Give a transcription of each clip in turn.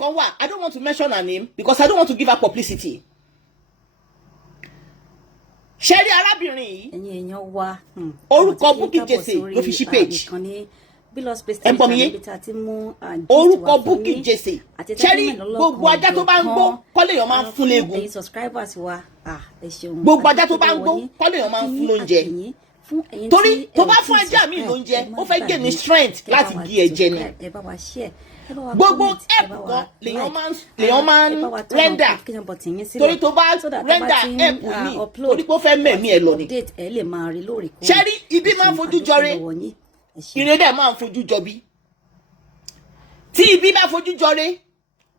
kan wà, I don't want to mention her name because I don't want to give her publicity. Ṣé rí arábìnrin yìí? Ẹ̀yin èèyàn wa. Orúkọ Bukky Jesse ló fi ṣí page. Orúkọ Bukky Jesse. Ṣé rí gbogbo ajá tó bá ń gbó kọ́ lèèyàn máa ń fún léegun. Gbogbo ajá tó bá ń gbó kọ́ lèèyàn máa ń fún lóúnjẹ. Torí tó bá fún ajá mi lóúnjẹ, ó fẹ́ gain ní strength láti di ẹ̀jẹ̀ ni. Gbogbo help kan lèèyàn máa ń render. Torí tó bá render help ní torí pé ó fẹ́ mẹ̀mí ẹ̀ lọ ni. Ṣé rí ibi máa ń fojú jọre, ire dẹ̀ máa ń fojú jọbí. Tí ibi bá fojú jọre,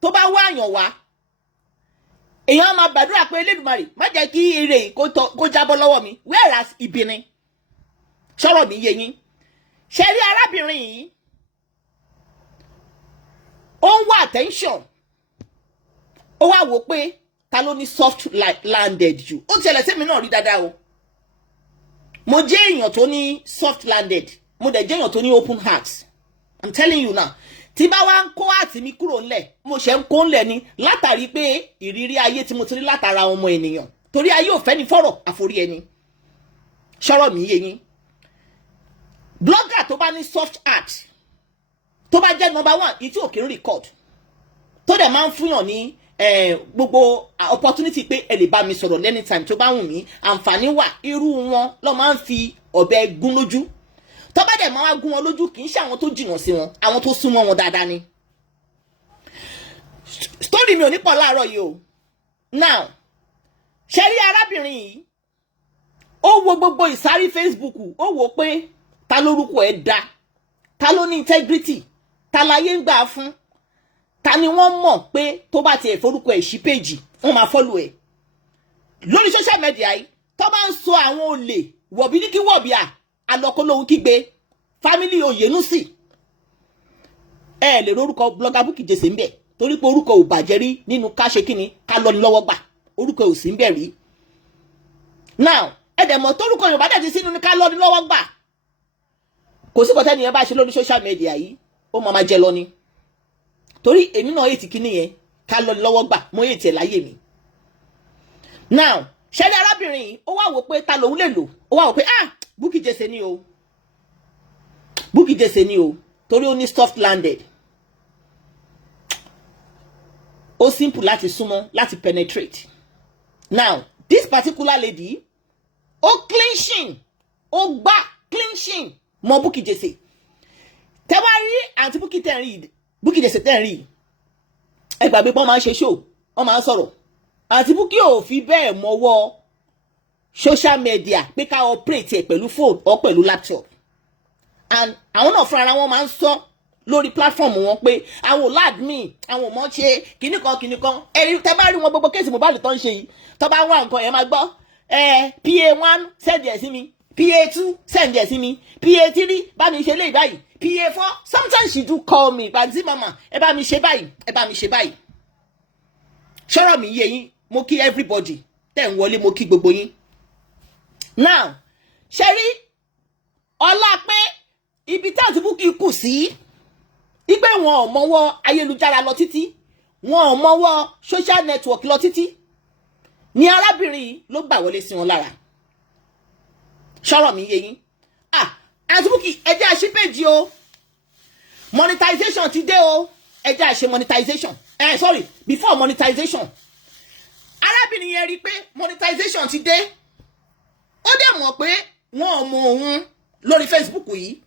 tó bá wá àyàn wá, èèyàn máa gbàdúrà pé Elédùmarè má jẹ́ kí ire kó jábọ́ lọ́wọ́ mi, whereas ibi ni. Ṣọ́rọ̀ mi yé yín. Ṣé rí arábìnrin yìí? Ó ń wá attention. Ó wá wò pé ta ló ní soft landed jù. Ó tẹ̀lé sí mi náà rí dáadáa o. Mo jẹ́ èèyàn tó ní soft landed. Mo dẹ̀ jẹ́ èèyàn tó ní open heart. I'm telling you now. Tí bá wá ń kó àti mi kúrò ńlẹ̀, mo ṣe ń kó ńlẹ̀ ni látàrí pé ìrírí ayé tí mo ti rí látara ọmọ ènìyàn. Torí ayé ò fẹ́ ni fọ́rọ̀ àforí ẹni. Ṣọ́rọ̀ mi yé yín. Blogger tó bá ní soft heart, tó bá jẹ́ number 1, ìtí ò kí ń record, tó dẹ̀ máa ń fúnyàn ní gbogbo opportunity pé ẹ lè bá mi sọ̀rọ̀ anytime tó bá wù mí, àǹfààní wà, irú wọn ló máa ń fi ọ̀bẹ gún lójú. Tó bá dẹ̀ máa wá gún wọn lójú, kì í ṣe àwọn tó jìnnà sí wọn, àwọn tó súnmọ́ wọn dáadáa ni. Story mi ò ní pọ̀ láàárọ̀ yìí o. Now, ṣe rí arábìnrin yìí, ó wo gbogbo ìsárí Facebook, ó wò pé ta lórúkọ ẹ̀ dá, ta ló ní integrity, ta láyé ń gbà fún, ta ni wọ́n mọ̀ pé tó bá tiẹ̀ forúkọ ẹ̀ sí péjì wọ́n máa follow ẹ̀. Lórí social media yìí, tó bá ń sọ àwọn olè wọ̀bí ní kí wọ̀bí alọ́kọ́lóhun kígbe family Oyènúsì, ẹ lè rórúkọ blogger Bukky Jesse ń bẹ̀ torí pé orúkọ ò bàjẹ́ rí nínú ká ṣe kíni ká lọ ní lọ́wọ́ gbà, orúkọ ò sí ń bẹ̀ rí. Now ẹ̀dẹ̀mọ̀ tórúkọ Yorùbá dẹ̀ ti sínú ní ká lọ ní lọ́wọ́ gbà, kò sí kọ́tẹ́ nìyẹn bá ṣe lórí social media yìí, ó máa jẹ lọ ni. Torí èmi náà ètì kíní yẹn ká lọ ní lọ́wọ́ gbà, mo ètì ẹ̀ láyé mi. Now ṣẹ́rí arábìnrin yìí, ó wá wò pé ta lòun lè lò, ó wá wò pé Bukky Jesse ni o, Bukky Jesse ni o, torí ó ní soft landed, ó simple láti súnmọ́, láti penetrate. Now this particular lady, ó clinching, ó gbá clinching mọ Bukky Jesse. Tẹ́ bá rí àǹtí Bukky Jesse tẹ́ rí, ẹ gbàgbé pọ́n máa ń ṣe show, wọ́n máa ń sọ̀rọ̀. Àǹtí Bukky ò fi bẹ́ẹ̀ mọ́wọ́ social media pé ká operate ẹ̀ pẹ̀lú phone or pẹ̀lú laptop. And àwọn náà fúnra wọn máa ń sọ lórí platform wọn pé àwọn ládùmí, àwọn mọ̀ ṣe kìnnìkan. Ẹ̀rí tẹ́ bá rí wọn gbogbo kéèsì Mohbad tó ń ṣe yìí, tó bá wá nǹkan ẹ̀ máa gbọ́. PA1 send ẹ̀ sí mi, PA2 send ẹ̀ sí mi, PA3 bá mi ṣe léyìí báyìí, PA4 sometimes she do call me Banzi mama ẹ bá mi ṣe báyìí, ẹ bá mi ṣe báyìí. Ṣọ́rọ̀ mi yé yín, mo kí everybody tẹ́ ń wọlé, mo kí gbogbo yín. Now ṣe rí ọlá pé ibi tí àǹtí Bukky kù sí, ìgbé wọn ò mọwọ́ ayélujára lọ títí, wọn ò mọwọ́ social network lọ títí, ni arábìnrin yìí ló gbà wọlé sí wọn lára. Ṣọ́rọ̀ mi yé yín. Àǹtí Bukky ẹ jẹ́ àṣí péjì o, monetization ti dé o, ẹ jẹ́ àṣe monetization. Sorry, before monetization, arábìnrin yẹn rí pé monetization ti dé, ó dẹ̀ mọ̀ pé wọn ò mọ òun lórí Facebook yìí.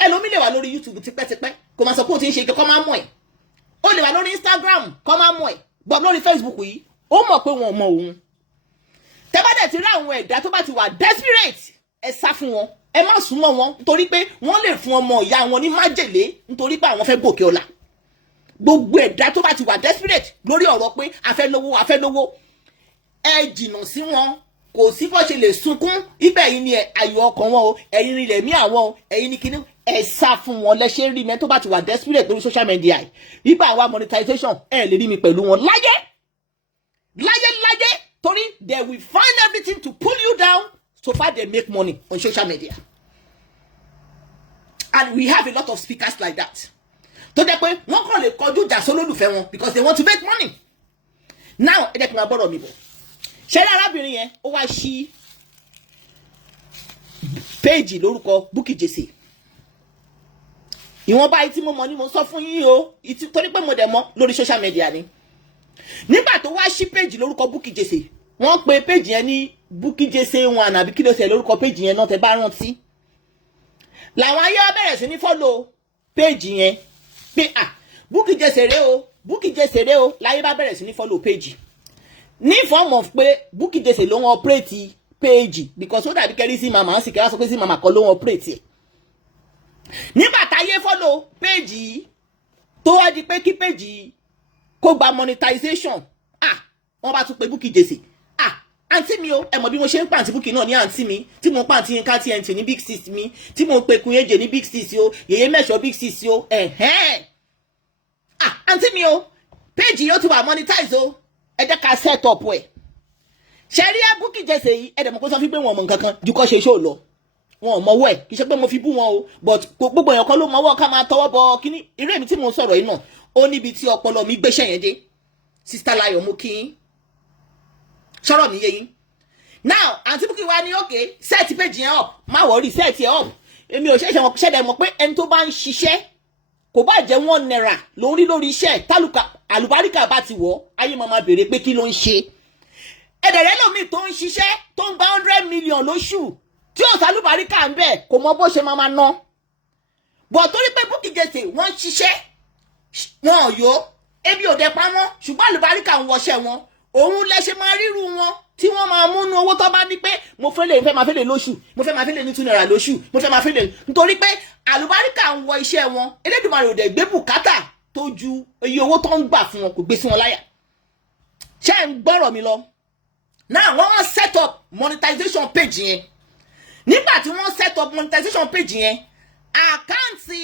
Ẹlòmí lè wà lórí YouTube tipẹ́tipẹ́ kò máa sọ pé ó ti ń ṣe kọ́ máa mọ̀ ẹ̀, ó lè wà lórí Instagram kọ́ máa mọ̀ ẹ̀, gbọ́ lórí Facebook yìí ó mọ̀ pé wọn ò mọ òun. Tẹ́ bá dẹ̀ ti rí àwọn ẹ̀dá tó bá ti wà desperate, ẹ sá fún wọn, ẹ má súnmọ́ wọn nítorí pé wọ́n lè fún ọmọ ìyá wọn ní májèlé nítorí pé àwọn fẹ́ gòkè ọlá. Gbogbo ẹ̀dá tó bá ti wà desperate lórí ọ̀rọ̀ pé a fẹ́ lówó, ẹ jìnnà sí wọn. Kò sí bó ṣe lè sunkún ibẹ̀ yìí ni ayọ̀ ọkàn wọn o, ẹ̀yin rí lẹ̀mí àwọn o, ẹ̀yin ní kíní, ẹ sá fún wọn. Lẹ́ṣẹ̀ rí mi tó bá ti wà desperate lórí social media yìí, nígbà àwa monetization ẹ lè rí mi pẹ̀lú wọn láyé torí they will find everything to pull you down so far they make money on social media. And we have a lot of speakers like that. Tó jẹ́ pé wọ́n kàn lè kọjú ìjà padà sólólùfẹ́ wọn because they want to make money. Now ẹ jẹ́ kí n máa bọ́rọ̀ mi bọ̀. Ṣé arábìnrin yẹn ó wá sí péèjì lórúkọ Bukky Jesse. Ìwọ̀nba tí mo mọ̀ ni mo sọ fún yín o, torí pé mo dẹ̀ mọ̀ lórí social media ni. Nígbà tó wá sí péèjì lórúkọ Bukky Jesse, wọ́n pe péèjì yẹn ní Bukky Jesse wọn àbí kí ló ṣe lórúkọ péèjì yẹn náà tẹ́ bá rántí. Làwọn ayé wa bẹ̀rẹ̀ sí ní follow péèjì yẹn pé Bukky Jesse rèé o, Bukky Jesse rèé o, láyé bá bẹ̀rẹ̀ sí ní follow péèjì. Ní form of pé Bukky Jesse ló ń operate péèjì because ó dàbí kẹ́rí sí màmá sì kẹ́rá sọ pé sí màmá kan ló ń operate ẹ̀. Nígbà táyé follow péèjì tó wá di pé kí péèjì kó gba monetization wọ́n bá tún pe Bukky Jesse àǹtí mi o ẹ mọ̀ bí mo ṣe ń pa àǹtí Bukky náà ní àǹtí mi tí mo pa àǹtí Yinka TNT ní big sis mi tí mo pe Kunyeje ní big sis o Yèyé Mẹ́ṣọ̀ big sis o àǹtí mi o péèjì yóò ti wà monetize o ẹ jẹ́ ká set up ẹ̀ ṣe rí ẹ Bukky Jesse yìí ẹ dẹ̀ mọ̀ kó sọ fi pé wọn mọ̀ nǹkan kan ju kọ́ ṣe ṣó lọ wọn ò mọ̀wọ́ ẹ̀ kì í ṣe pé mo fi bú wọn o but gbogbo èèyàn kan ló mọ̀wọ́ ká máa tọwọ́ bọ kíní irú èmi tí mo sọ̀rọ̀ yìí náà ó níbi tí ọpọlọ mi gbéṣẹ́ yẹn dé Sister Layo mo kí yín sọ̀rọ̀ mi yé yín now àǹtí Bukky wá ní okay set page yẹn up má wọrí set yẹn up èmi ò ṣẹ̀ṣẹ̀ wọn ṣẹ̀dẹ̀ mọ̀ pé ẹni tó bá ń ṣiṣẹ́ kò bá jẹ́ 1 naira lórí iṣẹ́ tálùkà àlùbáríkà bá ti wọ̀ ayé máa máa béèrè pé kí ló ń ṣe ẹ̀dẹ̀rẹ́ lómi tó ń ṣiṣẹ́ tó ń gba 100 million lóṣù tí ò sálùbáríkà ń bẹ̀ kò mọ bó ṣe máa ná bọ̀ torí pé Bukky Jesse wọ́n ṣiṣẹ́ wọn ò yó ebi ò dẹ̀ pa wọ́n ṣùgbọ́n àlùbáríkà ń wọṣẹ́ wọn òun lẹ́ṣẹ̀ máa ríru wọn tí wọ́n máa múnú owó tó bá ní pé mo fẹ́ máa fẹ́ lè lóṣù mo fẹ́ máa fẹ́ lè ní 2 naira lóṣù mo fẹ́ máa fẹ́ lè nítorí pé àlùbáríkà ń wọ iṣẹ́ wọn Elédùmarè ò dẹ̀ gbé bùkátà tó ju iye owó tó ń gbà fún wọn kò gbé sí wọn láyà ṣé ń gbọ́rọ̀ mi lọ náà wọ́n set up monetization page yẹn nígbà tí wọ́n set up monetization page yẹn àkáǹtì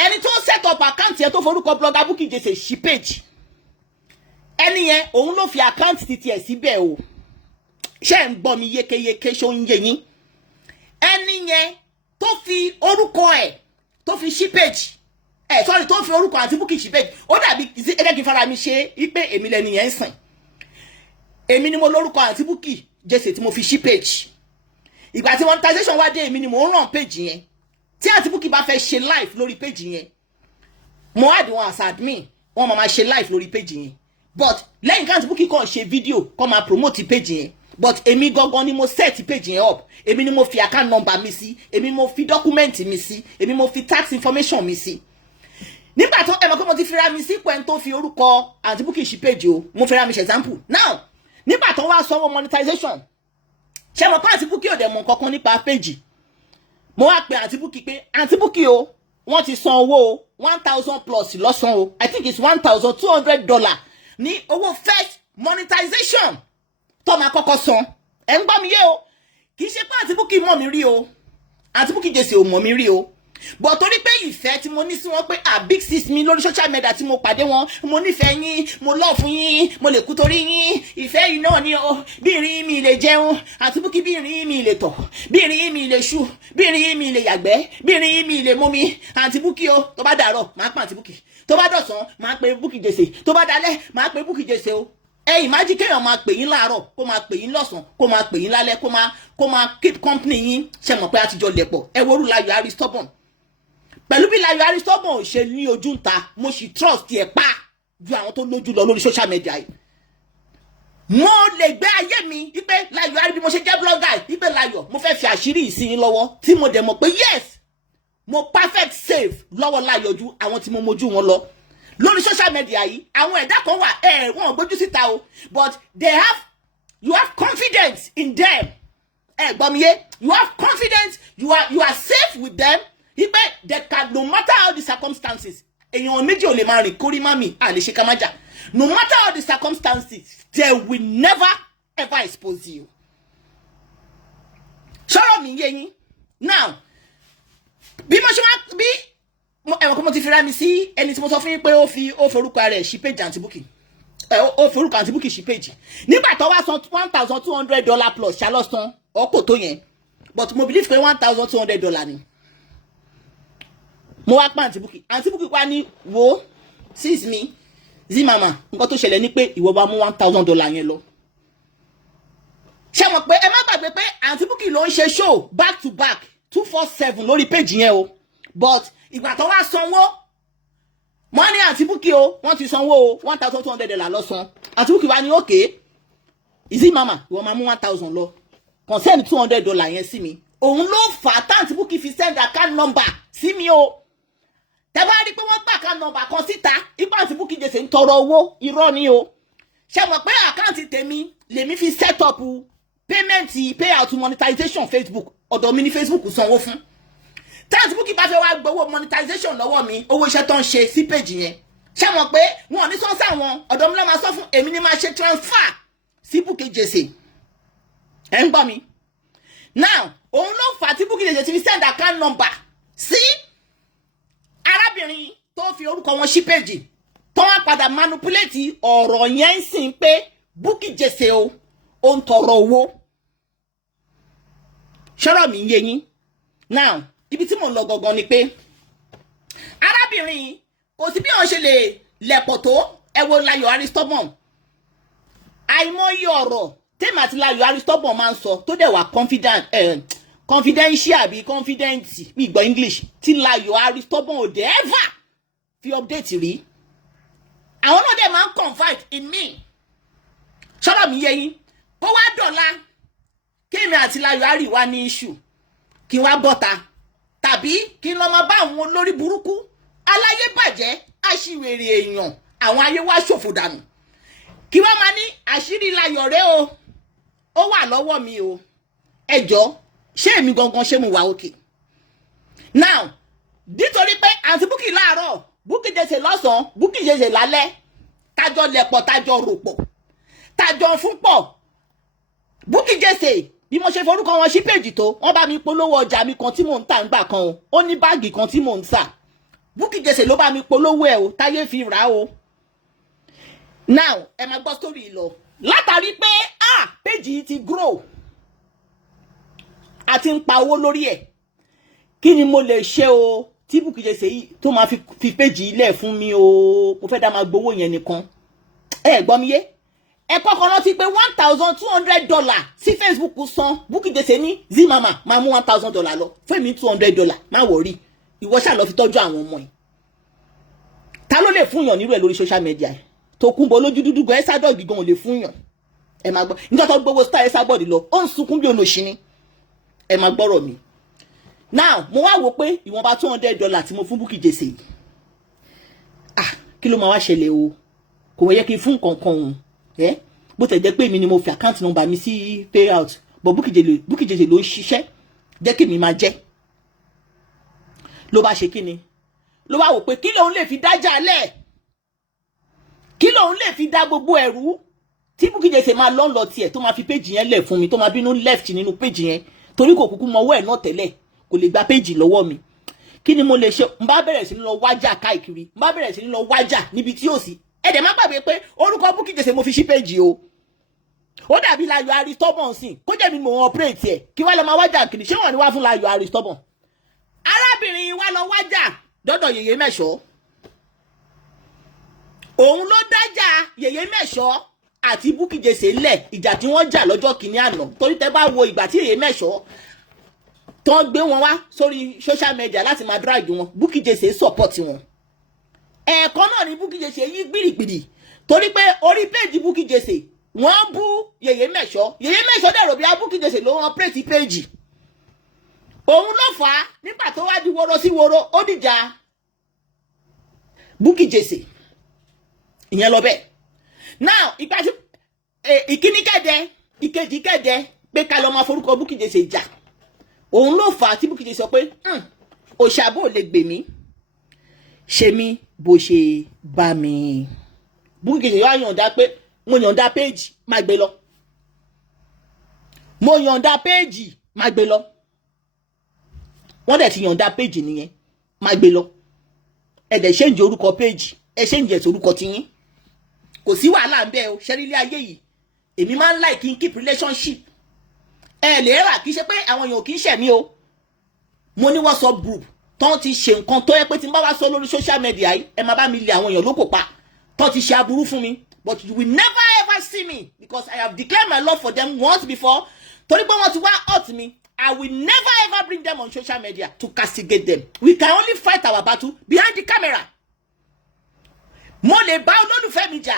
ẹni tó set up àkáǹtì yẹn tó forúkọ blogger Bukky Jesse sí page ẹni yẹn òun ló fi àkáǹtì titi ẹ̀ síbẹ̀ o ṣé ń gbọ́ mi yékéyéké ṣó ń yé yín ẹni yẹn tó fi orúkọ ẹ̀ tó fi sí page tó fi orúkọ àǹtí Bukky sí page ó dàbí ẹgbẹ́ kí n fara mi ṣe wípé èmi lẹni yẹn ń sìn èmi ni mo lórúkọ àǹtí Bukky Jesse tí mo fi sí page ìgbà tí monetization wá dé èmi ni mo ń ràn page yẹn tí àǹtí Bukky bá fẹ́ ṣe live lórí page yẹn mo add wọn as admin wọn máa ṣe live lórí page yẹn but lẹ́yìn kan àǹtí Bukky kàn ṣe video kàn máa promote page yẹn but èmi gangan ni mo set page yẹn up èmi ni mo fi account number mi sí èmi ni mo fi document mi sí èmi ni mo fi tax information mi sí nígbà tó ẹ mọ̀ pé mo ti fira mi sí pẹ́ẹ́n tó fi orúkọ àǹtí Bukky sí page o mo fira mi ṣe example now nígbà tó wá sanwó monetization ṣe mọ̀ pé àǹtí Bukky ò dẹ̀ mọ̀ kankan nípa page mo wá pe àǹtí Bukky pé àǹtí Bukky o wọ́n ti san owó 1000 plus lọ́sàn o I think it's $1,200 ní owó first monetization tó máa kọ́kọ́ san ẹ̀ ń gbọ́ mi yé o kì í ṣe pé àǹtí Bukky mọ̀ mi rí o àǹtí Bukky Jesse ò mọ̀ mi rí o bọ̀ torí pé ìfẹ́ tí mo ní sí wọn pé big sis mi lórí social media tí mo pàdé wọn mo nífẹ̀ẹ́ yín mo love yín mo lè kú torí yín ìfẹ́ yìí náà ni o bí ìrìn mi lè jẹun àti Bukky bí ìrìn mi lè tọ̀ bí ìrìn mi lè ṣú bí ìrìn mi lè yàgbẹ́ bí ìrìn mi lè mumi àǹtí Bukky o tó bá dàárọ̀ máa pa àǹtí Bukky tó bá dọ̀sán máa pe Bukky Jesse tó bá dalẹ́ máa pe Bukky Jesse o imagine kéèyàn máa pè yín láàárọ̀ kó máa pè yín lọ́sàn kó máa pè yín lálẹ́ kó máa keep company yín ṣe mọ̀ pé àtijọ́ lẹ̀pọ̀ ẹ worú Layo Aristobon pẹ̀lú bí Layo Aristobon ṣe ní ojú ń ta mo sì trust ẹ̀ pa ju àwọn tó lójú lọ lórí social media yìí mo lè gbé ayé mi wípé Layo Aristobon bí mo ṣe jẹ́ blogger wípé Layo mo fẹ́ fi àṣírí ìsinyìí lọ́wọ́ tí mo dẹ̀ mọ̀ pé yes mo perfect save lọ́wọ́ Layo ju àwọn tí mo mojú wọn lọ lórí social media yìí àwọn ẹ̀dá kan wà wọn ò gbójú síta o but you have confidence in them gbọ́ mi yé you have confidence you are safe with them ipe they can no matter how the circumstances èèyàn méjì ò lè máa rìn kórí mami à lè ṣe ká má jà no matter how the circumstances they will never ever expose you. sọ̀rọ̀ mi yé yín now bí mo ṣe wá bí ẹ̀wọ̀n kí mo ti fi ra mi sí ẹni tí mo sọ fún yín pé ó fi orúkọ rẹ̀ sí page àǹtí Bukky ó fi orúkọ àǹtí Bukky sí page nígbà tó wá san $1,200 plus ṣálọ́sán ọkọ̀ tó yẹn but mo believe pé $1,200 ni mo wá pa àǹtí Bukky wá ní wo sis mi Zimama nǹkan tó ṣẹlẹ̀ ní pé ìwọ bá mú $1,000 yẹn lọ. ṣé mo pé ẹ má gbàgbé pé àǹtí Bukky ló ń ṣe show back to back 247 lórí page yẹn o, but ìgbà tó wá sanwó wọ́n ní àǹtí Bukky o wọ́n ti sanwó o $1,200 lọ san. àǹtí Bukky wá ní okay Zimama ìwọ máa mú 1,000 lọ kàn send $200 yẹn sí mi. òun ló fà á táǹtí Bukky fi send account number sí mi o. tẹ́ bá rí pé wọ́n gbà account number kan síta ipá àǹtí Bukky Jesse ń tọrọ owó irọ́ ni o. ṣé mọ̀ pé àkáǹtì tèmi lèmi fi set up payment payout monetization Facebook ọ̀dọ̀ mi ní Facebook sanwó fún. táǹtí Bukky bá fẹ́ wá gbowó monetization lọ́wọ́ mi owó iṣẹ́ tó ń ṣe sí page yẹn. ṣé mọ̀ pé wọn ò ní sọ́nsá wọn ọ̀dọ̀ mi ló máa sọ fún èmi ní máa ṣe transfer sí Bukky Jesse. ẹ̀ ń gbọ́ mi. now òun ló fà á tí Bukky Jesse ti fi send account number sí arábìnrin tó fi orúkọ wọn sí page tó wá padà manipulate ọ̀rọ̀ yẹn ń sìn pé Bukky Jesse o ó ń tọrọ owó. ṣọ́rọ̀ mi ń yé yín. now ibi tí mò ń lọ gangan ni pé arábìnrin kò sí bí wọ́n ṣe lè lẹ̀pọ̀ tó ẹ wo Láyọ̀ Aristobon àìmọye ọ̀rọ̀ tèmi àti Láyọ̀ Aristobon máa ń sọ tó dẹ̀ wà confidential bí confident bí ìgbọ́ English tí Láyọ̀ Aristobon ò dé ever fi update rí. àwọn náà dẹ̀ máa ń confide in me. ṣọ́rọ̀ mi yé yín. kó wá dọ̀la kéèmí àti Láyọ̀ Ari wá ní issue kí wá bọ́ta tàbí kí n lọ máa bá àwọn olórí burúkú aláyé bàjẹ́ aṣiwèrè èèyàn àwọn ayé wá ṣòfò dànù kí wá máa ní àṣírí Láyọ̀ rẹ o ó wà lọ́wọ́ mi o ẹ jọ̀ọ́ ṣé èmi gangan ṣé mo wà òkè. now nítorí pé àǹtí Bukky láàárọ̀ Bukky Jesse lọ́sàn-án Bukky Jesse lálẹ́ tájọ lẹ̀pọ̀ tájọ ròpọ̀ tájọ fún pọ̀ Bukky Jesse bí mo ṣe forúkọ wọn sí péjì tó wọ́n bá mi polówó ọjà mi kan tí mò ń tà ńgbà kan o ó ní báàgì kan tí mò ń tà Bukky Jesse ló bá mi polówó ẹ o táyé fi rà o. now ẹ máa gbọ́ sórí lọ látàrí pé péjì yìí ti grow àti ń pa owó lórí ẹ̀ kí ni mo lè ṣe o tí Bukky Jesse yìí tó máa fi péjì ilẹ̀ fún mi o mo fẹ́ dá máa gbowó yẹn nìkan ẹ gbọ́ mi yé ẹ kọ́kọ́ rántí pé $1,200 sí Facebook san Bukky Jesse ní Zimama máa mú $1,000 lọ fẹ́mi $200 má wọ̀rí ìwọ ṣáà lọ fi tọ́jú àwọn ọmọ ẹ̀. ta ló lè fún yàn nírú ẹ̀ lórí social media ẹ̀ tó kún bọ lójú dúdú gan ẹ́sà dọ́ọ̀gì gan ò lè fún yàn ẹ máa gbọ́ nígbà tó gbowó star ẹ́sà bọ́ọ̀dì lọ ó ń sunkún bí olóṣì ni ẹ máa gbọ́rọ̀ mi. now mo wá wò pé ìwọ̀nba $200 tí mo fún Bukky Jesse yìí kí ló máa wá ṣẹlẹ̀ o kò wọ́n yẹ kí n fún kankan o bó tẹ̀ jẹ́ pé èmi ni mo fi account number mi sí payout but Bukky Jesse ló ń ṣiṣẹ́ jẹ́ kí mi máa jẹ́ ló bá ṣe kí ni ló wá wò pé kí lòun lè fi dájà lẹ̀ kí lòun lè fi dá gbogbo ẹ̀rú tí Bukky Jesse máa lọ tiẹ̀ tó máa fi péjì yẹn lẹ̀ fún mi tó máa bínú left nínú péjì yẹn torí kò kúkú mọ ọwọ́ ẹ̀ náà tẹ́lẹ̀ kò lè gba péjì lọ́wọ́ mi kí ni mo lè ṣe n bá bẹ̀rẹ̀ sí ní lọ wájà káàkiri n bá bẹ̀rẹ̀ sí ní lọ wájà níbi tí yóò sí ẹ̀dẹ̀ má gbàgbé pé orúkọ Bukky Jesse mo fi sí péjì o ó dàbí Láyọ̀ Aristobon sí kó jẹ́ mi mo wọn operate ẹ̀ kí wá lọ máa wájà kiri ṣé wọ́n ní wá fún Láyọ̀ Aristobon arábìnrin wa lọ wájà dọ́dọ̀ Yèyé Mẹ́ṣọ́ òun ló dájà Yèyé Mẹ́ṣọ́ àti Bukky Jesse lẹ̀ ìjà tí wọ́n jà lọ́jọ́ kìíní àná torí tẹ́ bá wo ìgbà tí Yèyé Mẹ́ṣọ́ tó ń gbé wọn wá sórí social media láti máa drag wọn Bukky Jesse support wọn ẹ̀ẹ̀kan náà ni Bukky Jesse yí gbìrìgbìrì torí pé orí péjì Bukky Jesse wọ́n bú Yèyé Mẹ́ṣọ́ dẹ̀rọ bí i Bukky Jesse ló wọ́n pírètì péjì òun ló fà á nígbà tó wá di woro sí woro ó dìjà Bukky Jesse ìyẹn lọ bẹ́ẹ̀ now ìgbà tí ìkíní kẹ́dẹ ìkejì kẹ́dẹ pé ká lọ máa forúkọ Bukky Jesse jà òun ló fà á tí Bukky Jesse sọ pé òṣàbò lè gbè mí ṣe mí bó ṣe bá mi Bukky Jesse wá yọ̀ǹda pé mo yọ̀ǹda péjì má gbé lọ mo yọ̀ǹda péjì má gbé lọ wọ́n dẹ̀ ti yọ̀ǹda péjì nìyẹn má gbé lọ ẹ dẹ̀ ṣéǹjì orúkọ péjì ẹ ṣéǹjì ẹ̀sìn orúkọ tiyín kò sí wàhálà ń bẹ o ṣẹ́rí ilé ayé yìí èmi máa ń like keep relationship ẹ lè rà kì í ṣe pé àwọn èèyàn kì í ṣẹ̀ mí o mo ní WhatsApp group tán ti ṣe nǹkan tó yẹ pé tí n bá wá sọ lórí social media yìí ẹ máa bá mi lé àwọn èèyàn lóko pa tán ti ṣe aburú fún mi, but you will never ever see me because I have declared my love for them once before. Torí pé wọ́n ti wá hurt me, I will never ever bring them on social media to castigate them. We can only fight our battle behind the camera. Mo lè bá olólùfẹ́ mi jà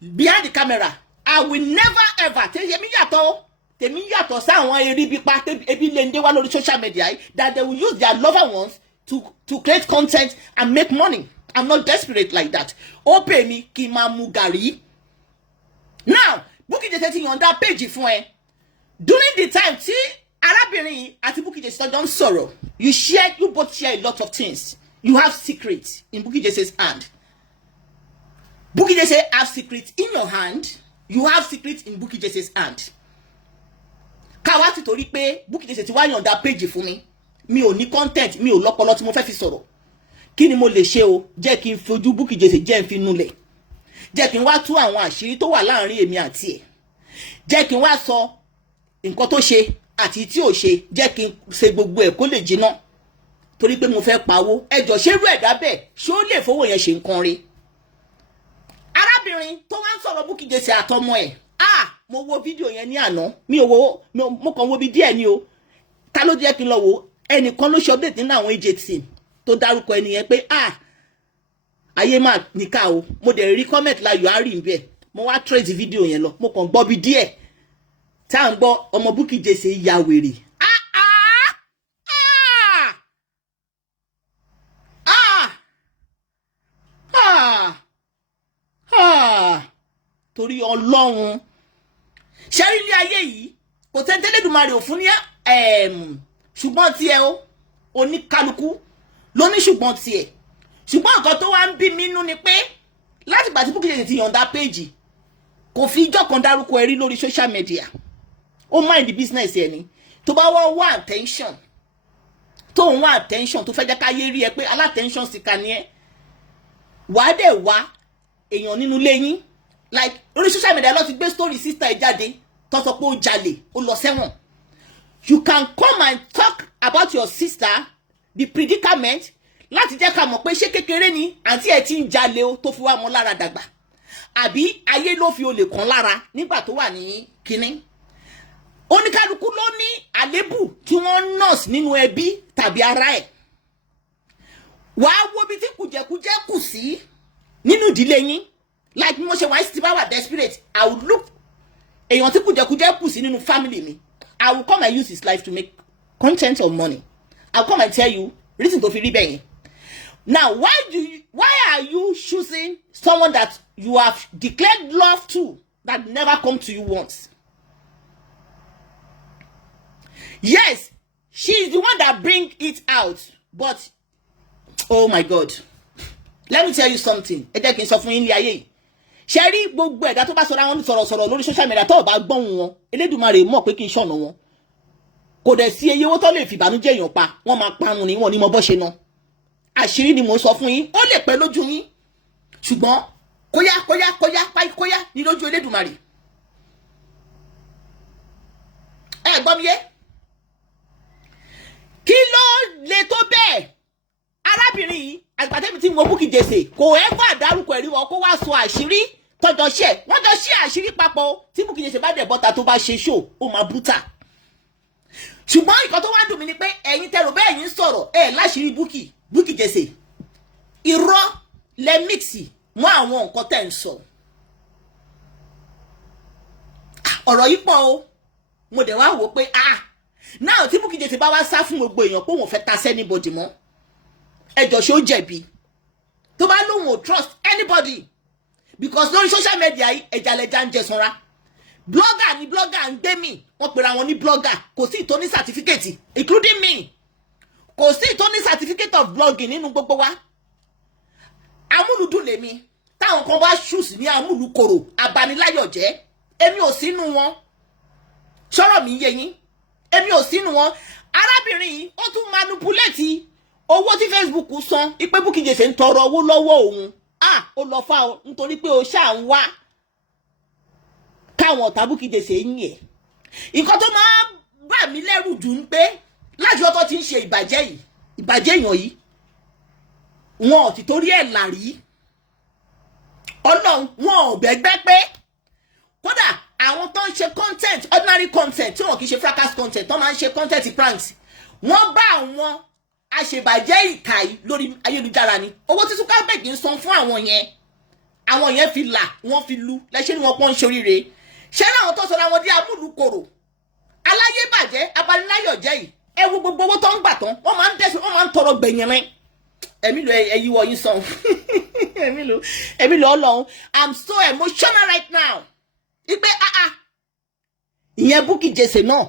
behind the camera. I will never ever tèmi yàtọ̀ sáwọn eré bípa ebi lè ń dé wá lórí social media that they will use their loved ones to create content and make money. I'm not desperate like that. Ó pè mí kí n máa mu gàrí. Now, Bukky Jesse ti yọ̀ǹda page fún ẹ. During the time tí arábìnrin àti Bukky Jesse tọ́jọ́ ń sọ̀rọ̀, you both share a lot of things. You have secrets in Bukky Jesse's hand. Bukky Jesse have secrets in your hand. You have secrets in Bukky Jesse's hand. Káwá ti torí pé Bukky Jesse ti wá yọ̀ǹda page fún mi. Mi ò ní content, mi ò lọ́pọlọ tí mo fẹ́ fi sọ̀rọ̀. Kí ni mo lè ṣe o? Jẹ́ kí n fojú Bukky Jesse jẹ́ n fi nulẹ̀. Jẹ́ kí n wá tú àwọn àṣírí tó wà láàrin èmi àti ẹ̀. Jẹ́ kí n wá sọ nǹkan tó ṣe àti tí ò ṣe. Jẹ́ kí n ṣe gbogbo ẹ̀ kó lè jiná. Torí pé mo fẹ́ pawó. Ẹjọ́ ṣerú ẹ̀dá bẹ́ẹ̀ ṣé ó lè fowó yẹn ṣe nǹkan rí? Arábìnrin tó wá ń sọ̀rọ̀ Bukky Jesse àtọmọ ẹ̀. Mo wo fídíò yẹn ní àná. Mo kàn wo bí díẹ̀ ni o. Ta ló jẹ́ kí n lọ wò? Ẹnìkan ló ṣe update nínú àwọn AJT tó dárúkọ ẹni yẹn pé ayé máa níkà o. Mo dẹ̀ rí comment láyọ̀ àárín bẹ́ẹ̀. Mo wá trace fídíò yẹn lọ. Mo kàn gbọ́ bí díẹ̀. Tá à ń gbọ́ ọmọ Bukky Jesse ya wèrè. Torí Ọlọ́run ṣe rí ilé ayé yìí kò tẹ́ntẹ́lẹ́dùmarè ò fún ní ṣùgbọ́n tiẹ̀ o oníkálukú ló ní ṣùgbọ́n tiẹ̀. Ṣùgbọ́n nǹkan tó wá ń bí mi nínú ni pé láti ìgbà tí Bukky Jesse ti yọ̀ǹda péjì kò fi ijọ́ kan dárúkọ ẹ rí lórí social media. Ó mind the business ẹ ni. Tó bá wá attention tó ń wá attention tó fẹ́ jẹ́ káyé rí ẹ pé aláttention sì kà ní ẹ. Wàá dẹ̀ wá èèyàn nínú ilé yín like lórí social media ló ti gbé story sister ẹ jáde tó sọ pé ó jalè ó lọ sẹ́wọ̀n. You can come and talk about your sister, the predicament, láti jẹ́ ká mọ̀ pé ṣé kékeré ni àǹtí ẹ̀ ti ń jalè o tó fi wá mọ́ lára dàgbà. Àbí ayé ló fi olè kan lára nígbà tó wà ní kínní. Oníkálukú ló ní àlébù tí wọ́n nurse nínú ẹbí tàbí ara ẹ̀. Wàá wo bí tí kùjẹ̀kùjẹ̀ kù sí nínú ìdílé yín. Like mo ṣe wá sí bá wà desperate, I would look èèyàn tí kùjẹ̀kùjẹ̀ kù sí nínú family mi. I will come and use his life to make content or money. I'll come and tell you reason to feel rí. Now, why are you choosing someone that you have declared love to that never come to you once? Yes, she is the one that bring it out, but oh my God, let me tell you something. Ẹ jẹ́ kí n sọ fún yín ní ayé yìí. Ṣé rí gbogbo ẹ̀dá tó bá sọ̀rọ̀ àwọn sọ̀rọ̀ lórí social media tó bá gbọ́n wọn, Elédùmarè mọ̀ pé kí n ṣọ̀nà wọn. Kò dẹ̀ sí eye owó tó lè fi ìbànújẹ́ èèyàn pa, wọ́n máa parun ni wọ́n ní mo bọ́ ṣe náà. Àṣírí ni mo sọ fún yín, ó lè pẹ́ lójú yín. Ṣùgbọ́n kóyá ní lójú Elédùmarè. Ẹ gbọ́ mi yé? Kí ló lè tó bẹ́ẹ̀? Arábìnrin yìí àgbàtẹ́mi tí mo Bukky Jesse kò ẹ́fà dárúkọ ẹ̀rí wọn kó wá sọ àṣírí tọ́jọ́ ṣe wọ́n jọ ṣe àṣírí papọ̀ tí Bukky Jesse bá dẹ̀ bọ́ta tó bá ṣe ṣó ó máa búta. Ṣùgbọ́n nǹkan tó wá ń dùn mí ni pé ẹ̀yin tẹ̀rọ bẹ́ẹ̀ yín sọ̀rọ̀ láṣírí Bukky Jesse irọ́ lẹ mixi mọ́ àwọn nǹkan tẹ̀ ń sọ. Ọ̀rọ̀ yìí pọ̀ o mo dẹ̀ wá wò pé náà tí Bukky Jesse bá wá sá fún gbogbo èèyàn pé òun fẹ́ ta sẹ́nibọ̀dì mọ́ ẹjọ́ ṣe ó jẹ̀bi tó bá lóun ò trust anybody because lórí social media yìí ẹ̀jàlẹ̀jà ń jẹ sanra blogger ni blogger ń gbé mi wọ́n pera wọn ní blogger kò sí ìtọ́ní certificate including me kò sí ìtọ́ní certificate of blogging nínú gbogbo wa amúlùdùn lèmi táwọn kan wá ṣùs ní amúlùkòrò abaniláyọ̀jẹ́ èmi ò sínú wọn sọ̀rọ̀ mi yé yín èmi ò sínú wọn arábìnrin yìí ó tún manipulate owó tí Facebook san ipe Bukky Jesse ń tọrọ owó lọ́wọ́ òun ó lọ fà ó nítorí pé o ṣáà ń wá káwọn ọ̀tá Bukky Jesse ń yẹ̀. Nǹkan tó máa bà mí lẹ́rù jù ń pé láti ọ̀tọ̀ tí ń ṣe ìbàjẹ́ yìí ìbàjẹ́ èèyàn yìí wọn ò ti torí ẹ̀ là rí ọlọ́run wọn ò bẹ́gbẹ́ pé kódà àwọn tó ń ṣe content ordinary content tí wọn kì í ṣe fracas content tó máa ń ṣe content pranks wọ́n bá àwọn àṣebàjẹ́ ìkà yìí lórí ayélujára ni owó tí Zuckerberg ń san fún àwọn yẹn fi là wọ́n fi lu lẹ́ṣẹ́ ni wọ́n pọ́n ń ṣoríire ṣé láwọn tó sọra wọn di amúlùkòrò aláyébàjẹ́ abaniláyọ̀jẹ́ yìí ẹ wo gbogbo owó tó ń gbà tán wọ́n máa ń tọrọ gbẹ̀yìn rẹ̀ ẹ̀mí lo ẹ̀yíwọ̀ yín sàn ẹ̀mí lo ọlọ́run I'm so emotional right now ipe ìyẹn Bukky Jesse náà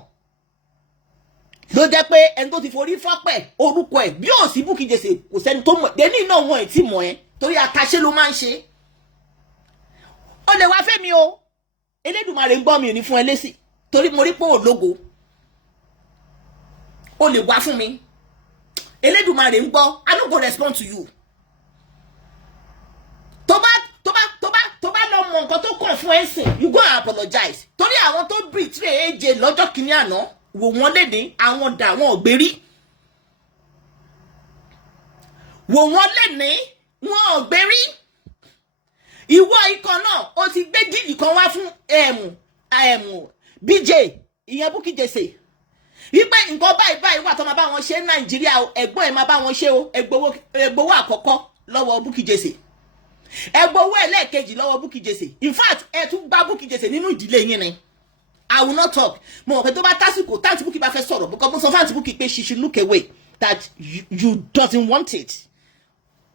ló jẹ́ pé ẹni tó ti forí fọ́pẹ̀ orúkọ ẹ̀ bí ò sí Bukky Jesse kò sẹ́ni tó mọ̀ dẹ́ni náà wọ́n ẹ̀ tí mọ̀ ẹ́ torí àtàṣe ló máa ń ṣe ó lè wá fẹ́mi o Elédùmarè ń gbọ́ mi ò ní fún ẹ lésì torí mo rí pé ò lógo ó lè wá fún mi Elédùmarè ń gbọ́ I no go respond to you tó bá lọ mọ nǹkan tó kàn fún ẹ sìn you go and apologize torí àwọn tó betray AJ lọ́jọ́ kìíní àná wò wọ́n léde àwọn dà wọn ògbérí wò wọ́n léde wọn ògbérí ìwọ ikọ̀ náà ó ti gbé díìlì kan wá fún BJ ìyẹn Bukky Jesse wípé nǹkan báyìí wà tó máa bá wọn ṣe ní Nàìjíríà ẹ̀gbọ́n ẹ̀ máa bá wọn ṣe o ẹgbowó àkọ́kọ́ lọ́wọ́ Bukky Jesse ẹgbowó ẹlẹ́ẹ̀kejì lọ́wọ́ Bukky Jesse in fact ẹ tún gbá Bukky Jesse nínú ìdílé yín ni I will not talk mo mọ̀ pé tó bá tásìkò táǹtì Bukky bá fẹ́ sọ̀rọ̀ because mo sọ fáǹtì Bukky pé she should look away that you doesn't want it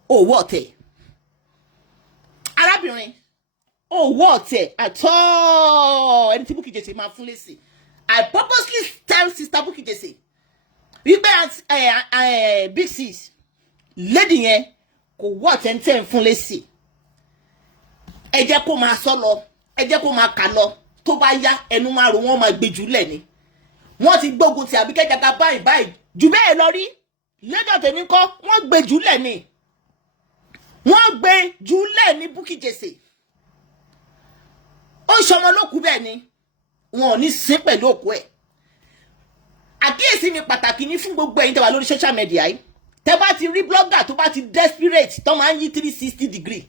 owó ọ̀tẹ̀ arábìnrin owó ọ̀tẹ̀ at all ẹni tí Bukky Jesse máa fún lésì I purposely tell sister Bukky Jesse wípé big sis lady yẹn kò wọ́ ọ̀tẹ̀ fún lésì ẹ jẹ́ kó máa sọ lọ ẹ jẹ́ kó máa kà lọ tó bá yá ẹnu máa rò wọ́n máa gbé jùlẹ̀ ni wọ́n ti gbógun ti Àbíkẹ́ Jàgà báyìí jù bẹ́ẹ̀ lọ rí lẹ́jọ́ tèmi kọ́ wọ́n gbé jùlẹ̀ ni wọ́n gbé jùlẹ̀ ní Bukky Jesse ó ṣọmọ lókù bẹ́ẹ̀ ni wọn ò ní sin pẹ̀lú òkú ẹ̀ àkíyèsí mi pàtàkì ní fún gbogbo ẹ̀yin tẹ́ wà lórí social media yìí tẹ́ bá ti rí blogger tó bá ti desperate tó máa ń yí 360 degree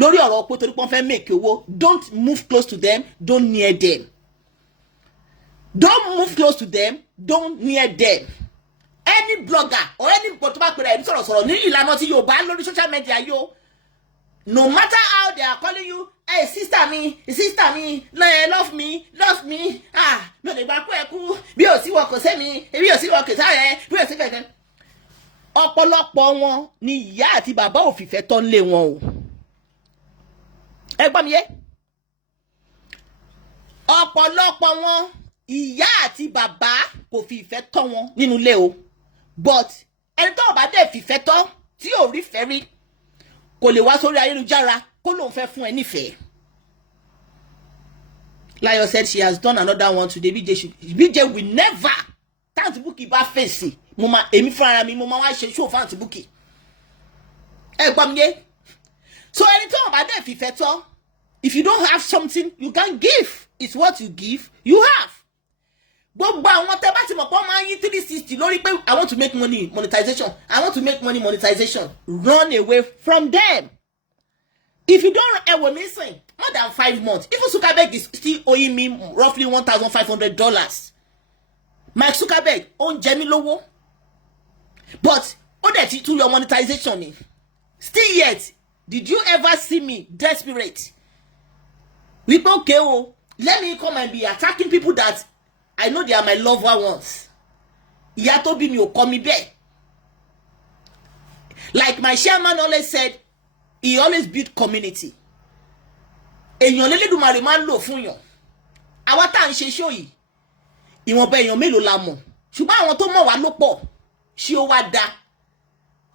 lórí ọ̀rọ̀ pé torí pọ́n fẹ́ make owó don't move close to them don't near them don't near them any blogger or any tó bá pèrè ẹni sọ̀rọ̀ ní ìlànà tí Yorùbá lórí social media yóò no matter how they are calling you hey sister me love me mi ò lè gbà pé ẹ kú bí ò sí wọ kò sẹ́mi bí ò sí wọ kò sáré bí ò sí kẹ̀kẹ́ ọ̀pọ̀lọpọ̀ wọn ni ìyá àti bàbá ò fìfẹ́ tọ́ lé wọn o ẹ gbọ́ mi yé ọ̀pọ̀lọpọ̀ wọn ìyá àti bàbá kò fi ìfẹ́ tọ́ wọn nínú ilé o but ẹni tó bá dẹ̀ fìfẹ́ tọ́ tí ò rí fẹ́ rí kò lè wá sórí ayélujára kó lóun fẹ́ fún ẹ nífẹ̀ẹ́. Layo said she has done another one today BJ will never táǹtì Bukky bá fèsì mo máa èmi fúnra mi mo máa wá ṣe ṣó fún àǹtí Bukky ẹ gbọ́ mi yé so ẹni tó bá dẹ̀ fìfẹ́ tọ́ if you don't have something you can give it's what you give you have. Gbogbo àwọn tẹ́ bá ti mọ̀ pé wọ́n máa ń yí 360 lórí pé I want to make money monetization run away from them. If you don't ever missing more than 5 months even Zuckerberg is still owing me roughly $1,500 Mark Zuckerberg ó ń jẹ mí lówó but ó dẹ̀ ti tún your monetization ni still yet did you ever see me desperate wípé okay o let me come and be attacking people that I know they are my loved ones. Ìyá tó bí mi ò kọ́ mi bẹ́ẹ̀. Like my chairman always said, he always build community. Èèyàn l'Elédùmarè máa ń lò fún yàn. Àwa tá ń ṣe show yìí. Ìwọ̀nba èèyàn mélòó la mọ̀. Ṣùgbọ́n àwọn tó mọ̀ wá ló pọ̀. Ṣé ó wá dá?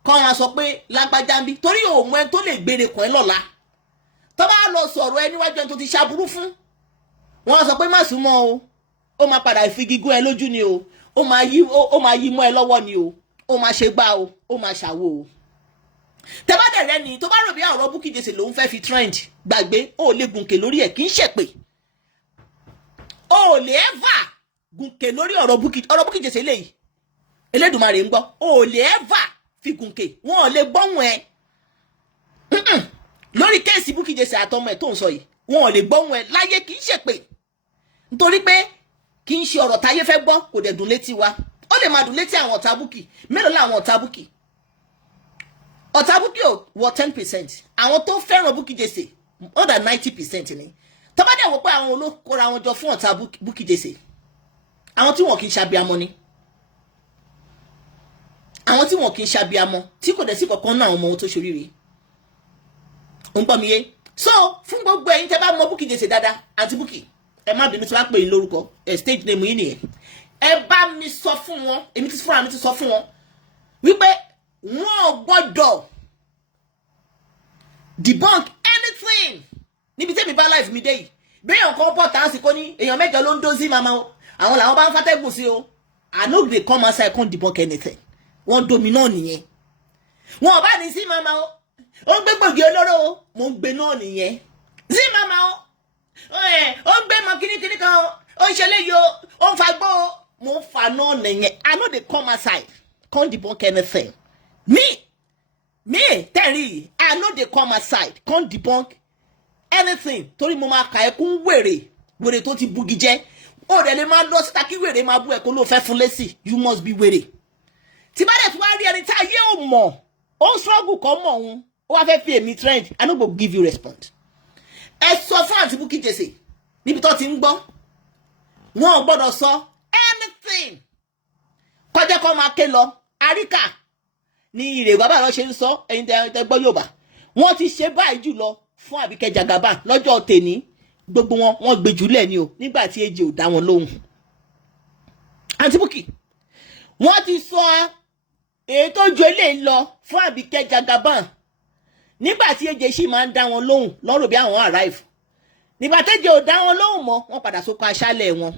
Kọ́ wọn sọ pé lágbájá ń bí. Torí òun ẹni tó lè gbére kan ẹ lọ́la. Tó bá lọ sọ̀rọ̀ ẹ níwájú ẹni tó ti ṣaburú fún. Wọ́n sọ pé má súnmọ́ o. Ó máa padà fi gígún ẹ lójú ni o ó máa yí mọ́ ẹ lọ́wọ́ ni o ó máa ṣe gbá o ó máa ṣàwo o tẹ́ bá dẹ̀ rẹ́ni tó bá rò bí ọ̀rọ̀ Bukky Jesse lòun fẹ́ fi trend gbàgbé ó lè gùnkè lórí ẹ̀ kì í ṣèpè ó lè ever gùnkè lórí ọ̀rọ̀ Bukky Jesse lèyí Elédùmarè ń gbọ́ ò lè ever fi gùnkè wọn ò lè gbọ́hùn ẹ lórí kéèsì Bukky Jesse àtọmọ ẹ tó ń sọ yìí wọn ò lè gbọ́hùn ẹ láyé kì í ṣe pé nítorí pé kì í ṣe ọ̀rọ̀ táyé fẹ́ gbọ́ kò dẹ̀ dùn létí wa ó lè máa dùn létí àwọn ọ̀tá Bukky mélòó làwọn ọ̀tá Bukky ò wọ 10% àwọn tó fẹ́ràn Bukky Jesse more than 90% ni tó bá dẹ̀ wò pé àwọn olókòra wọn jọ fún ọ̀tá Bukky Jesse àwọn tí wọn kì í ṣàbíamọ ni àwọn tí wọn kì í ṣàbíamọ tí kò dẹ̀ sí kankan náà àwọn ọmọ wọn tó ṣoríire ń gbọ́ mi yé so fún gbogbo ẹ̀yin tẹ́ bá mọ Bukky Jesse dáadáa àǹtí Bukky ẹ má bínú tí wọ́n á pè yín lórúkọ stage name yín nìyẹn ẹ bá mi sọ fún wọn èmi ti fúnra mi ti sọ fún wọn wípé wọn ò gbọ́dọ̀ debunk anything níbi tẹ́mi bá life mi dé yìí béèyàn kan pọ̀ tá a sì kó ní èèyàn mẹ́jọ ló ń dó sí mama o àwọn làwọn bá ń fàtẹ́gùn sí o I no dey come outside come debunk anything wọ́n domi náà nìyẹn wọn ò bá ní sí mama o ó ń gbé gbòógì olóró o mo ń gbé náà nìyẹn sí mama o ó ń gbé mọ kíníkíní kan ó ń ṣe léyìí o ó ń fa gbó o mo ń fa náà nìyẹn I no dey come outside come debunk anything me tẹ́rì I no dey come outside come debunk anything torí mo máa kà ẹkún wèrè tó ti bugi jẹ́ ó dẹ̀ lè máa lọ síta kí wèrè máa bú ẹ̀kọ́ ló fẹ́ fún lésì you must be wèrè tí bá dẹ̀ tí wàá rí ẹni tí ayé ò mọ̀ ó ń struggle kọ́ mọ̀ òun ó wá fẹ́ fi èmi trend I no go give you response ẹ sọ fún àǹtí Bukky Jesse níbi tó ti ń gbọ́ wọn ò gbọ́dọ̀ sọ anything kọjá kọ́ máa ké lọ àríkà ní ìrè bàbá lọ ṣe ń sọ ẹ̀yin tẹ́ gbọ́ Yorùbá wọ́n ti ṣe báyìí jù lọ fún Àbíkẹ́ Jagaban lọ́jọ́ tèní gbogbo wọn gbé jùlẹ̀ ni o nígbà tí èjì ò dá wọn lóhùn àǹtí Bukky wọ́n ti sọ èyí tó ju eléyìí lọ fún Àbíkẹ́ Jagaban nígbà tí èjì sì máa ń dá wọn lóhùn lọ́rùn bí àwọn arrive nígbà tẹ́jì ò dá wọn lóhùn mọ́ wọ́n padà sóko aṣálẹ̀ wọn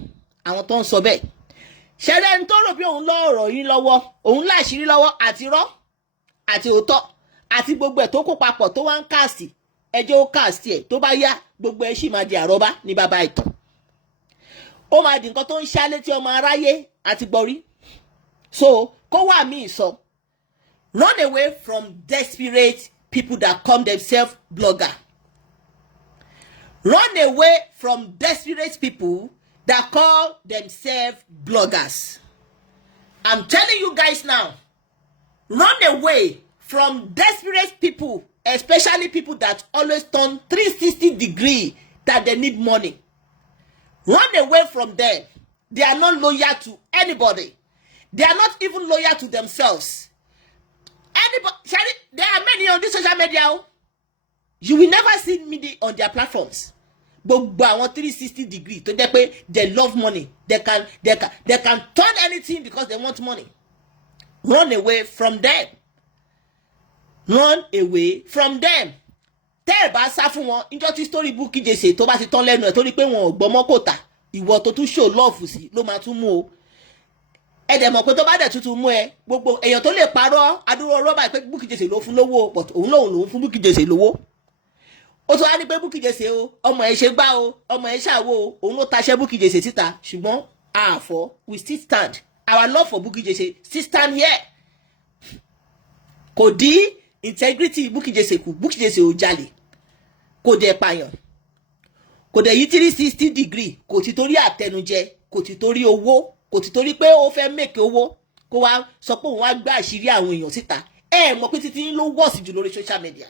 àwọn tó ń sọ bẹ́ẹ̀ ṣẹlẹ̀ ń tó rò bí òun lọ́ọ̀rọ̀ yín lọ́wọ́ òun láṣìírí lọ́wọ́ àti rọ́ àti òótọ́ àti gbogbo ẹ̀ tó kó papọ̀ tó wá ń káàsì ẹjẹ́ ó káàsì ẹ̀ tó bá yá gbogbo ẹ̀ sì máa di àrọ́bá ní bàbá ìtàn ó máa di nǹkan tó ń ṣá létí ọmọ aráyé àti gbọ́rí so kó wà míì sọ run away from desperate people that call themselves blogger run away from desperate people that call themselves bloggers. I'm telling you guys now, run away from desperate people, especially people that always turn 360 degree that they need money. Run away from them. They are not loyal to anybody. They are not even loyal to themselves. Anybody, there are many on this social media. You will never see me on their platforms. Gbogbo àwọn 360 degree tó jẹ́ pé they love money they can turn anything because they want money. Run away from them. Run away from them. Tẹ́ ẹ bá sá fún wọn níjọ́ tí story Bukky Jesse tó bá ti tán lẹ́nu ẹ̀ torí pé wọn ò gbọ́mọ́ kòtà ìwọ tó tún show love sí ló máa tún mú o. Ẹ dẹ̀ mọ̀ pé tó bá dẹ̀ tuntun mú ẹ gbogbo èèyàn tó lè parọ́ adúrò rọ́bà pé Bukky Jesse ló fún lówó but òun lòun fún Bukky Jesse lówó. Ó tún wá ní pé Bukky Jesse o ọmọ ẹ̀ ṣe gbá o ọmọ ẹ̀ ṣàwo o òun ló taṣẹ́ Bukky Jesse síta ṣùgbọ́n àfọ̀ we still stand our love for Bukky Jesse still stand here. Kò dí integrity Bukky Jesse kù Bukky Jesse ò jalè kò dẹ̀ pààyàn kò dẹ̀ yí 360 degree kò ti torí àtẹnujẹ kò ti torí owó kò ti torí pé ó fẹ́ make owó kó wá sọ pé òun wá gbá àṣírí àwọn èèyàn síta ẹ mọ̀ pé títí ló wọ́ọ̀sì jù lórí social media.